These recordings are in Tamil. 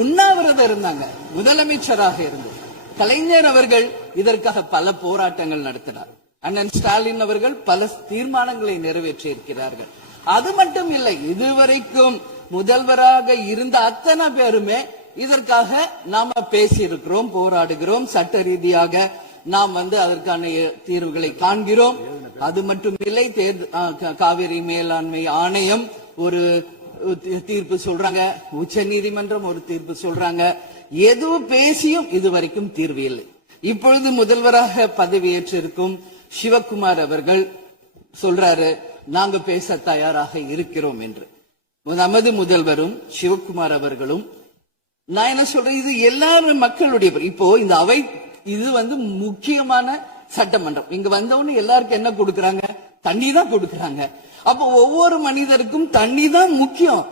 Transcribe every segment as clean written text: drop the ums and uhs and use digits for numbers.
உண்ணாவிரதம் இருந்தாங்க, முதலமைச்சராக இருந்து. கலைஞர் அவர்கள் இதற்காக பல போராட்டங்கள் நடத்தினார். அண்ணன் ஸ்டாலின் அவர்கள் பல தீர்மானங்களை நிறைவேற்றி இருக்கிறார்கள். அது மட்டும் இல்லை, இதுவரைக்கும் முதல்வராக இருந்த அத்தனை பேருமே இதற்காக நாம பேசியிருக்கிறோம், போராடுகிறோம், சட்ட ரீதியாக நாம் அதற்கான தீர்வுகளை காண்கிறோம். அது மட்டும் இல்லை, காவிரி மேலாண்மை ஆணையம் ஒரு தீர்ப்பு சொல்றாங்க, உச்ச நீதிமன்றம் ஒரு தீர்ப்பு சொல்றாங்க. எதுவும் பேசியும் இதுவரைக்கும் தீர்வு இல்லை. இப்பொழுது முதல்வராக பதவியேற்றிருக்கும் சிவக்குமார் அவர்கள் சொல்றாரு, நாங்க பேச தயாராக இருக்கிறோம் என்று. நமது முதல்வரும் சிவக்குமார் அவர்களும், நான் என்ன சொல்றேன், இது எல்லாரும் மக்களுடைய, இப்போ இந்த அவை இது முக்கியமான சட்டமன்றம். இங்க வந்தவொன்னு எல்லாருக்கும் என்ன கொடுக்கறாங்க? தண்ணி தான் கொடுக்கறாங்க. அப்போ ஒவ்வொரு மனிதருக்கும் தண்ணி தான் முக்கியம்.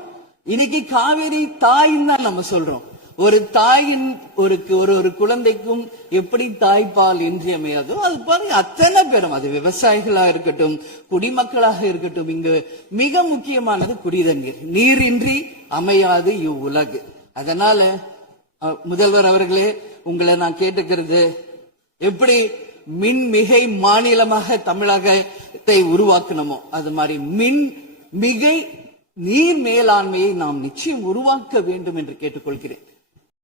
இன்னைக்கு காவேரி தாயின்னு தான் நம்ம சொல்றோம். ஒரு தாயின் ஒரு குழந்தைக்கும் எப்படி தாய்ப்பால் இன்றியமையாதோ அது பாருங்க, அத்தனை பேரும், அது விவசாயிகளா இருக்கட்டும், குடிமக்களாக இருக்கட்டும், இங்கு மிக முக்கியமானது குடிதண்ணீர். நீரின்றி அமையாது இவ்வுலகு. அதனால முதல்வர் அவர்களே, உங்களை நான் கேட்டுக்கிறது, எப்படி மின்மிகை மாநிலமாக தமிழகத்தை உருவாக்கணுமோ அது மாதிரி மின்மிகை நீர் மேலாண்மையை நாம் நிச்சயம் உருவாக்க வேண்டும் என்று கேட்டுக்கொள்கிறேன்.